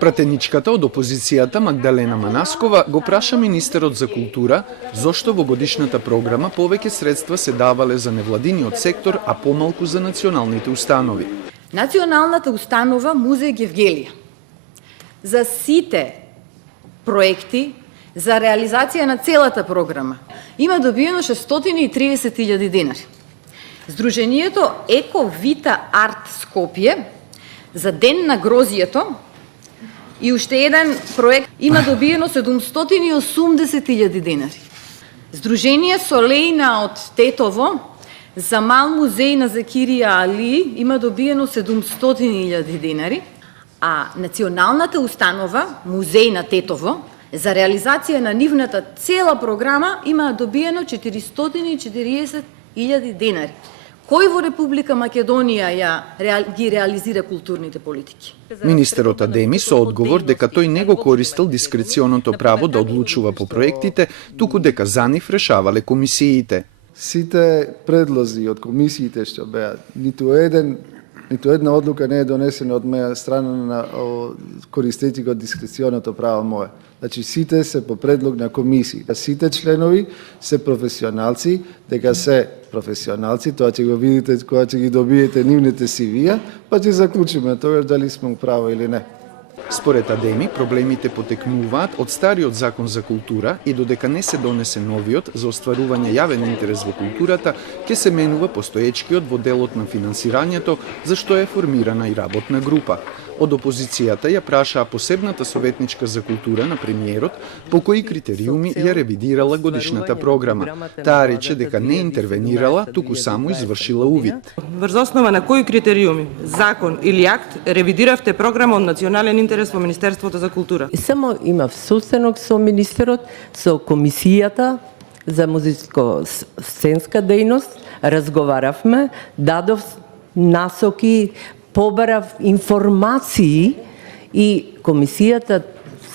Пратеничката од опозицијата Магдалена Манаскова го праша министерот за култура зошто во годишната програма повеќе средства се давале за невладиниот сектор, а помалку за националните установи. Националната установа Музеј Гевгелија за сите проекти за реализација на целата програма има добиено 630.000 денари. Здруженијето Еко Вита Арт Скопје за Ден на грозието и уште еден проект има добиено 780.000 денари. Здружение Солејна од Тетово за Мал музеј на Закирија Али има добиено 700.000 денари, а Националната установа Музеј на Тетово за реализација на нивната цела програма има добиено 440.000 денари. Кој во Република Македонија ги реализира културните политики? Министерот Адеми со одговор дека тој не го користел дискреционото право да одлучува по проектите, туку дека за нив решавале комисиите. Сите предлози од комисиите што беа, ниту една одлука не е донесена од моја страна на користејќи го дискреционото право мое. Значи, сите се по предлог на комисии. Сите членови се професионалци, дека се професионалци, тоа ќе го видите кога ќе ги добиете нивните CV-ја, па ќе заклучиме тогаш дали сме право или не. Според Адеми, проблемите потекнуваат од стариот закон за култура и додека не се донесе новиот за остварување јавен интерес во културата, ќе се менува постоечкиот во делот на финансирањето, за што е формирана и работна група. Од опозицијата ја прашаа посебната советничка за култура на премиерот по кои критериуми ја ревидирала годишната програма. Таа рече дека не интервенирала, туку само извршила увид. Врз основа на кои критериуми, закон или акт ревидиравте програма од национален интерес во Министерството за култура? Само имав состанок со министерот, со комисијата за музичко-сценска дејност, разговаравме, дадов насоки, побарав информации и комисијата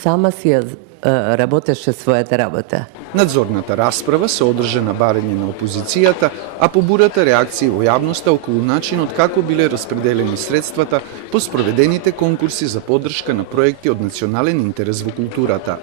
сама си работеше својата работа. Надзорната расправа се одржа на барање на опозицијата, а побурата реакции во јавноста околу начинот како биле распределени средствата по спроведените конкурси за поддршка на проекти од национален интерес во културата.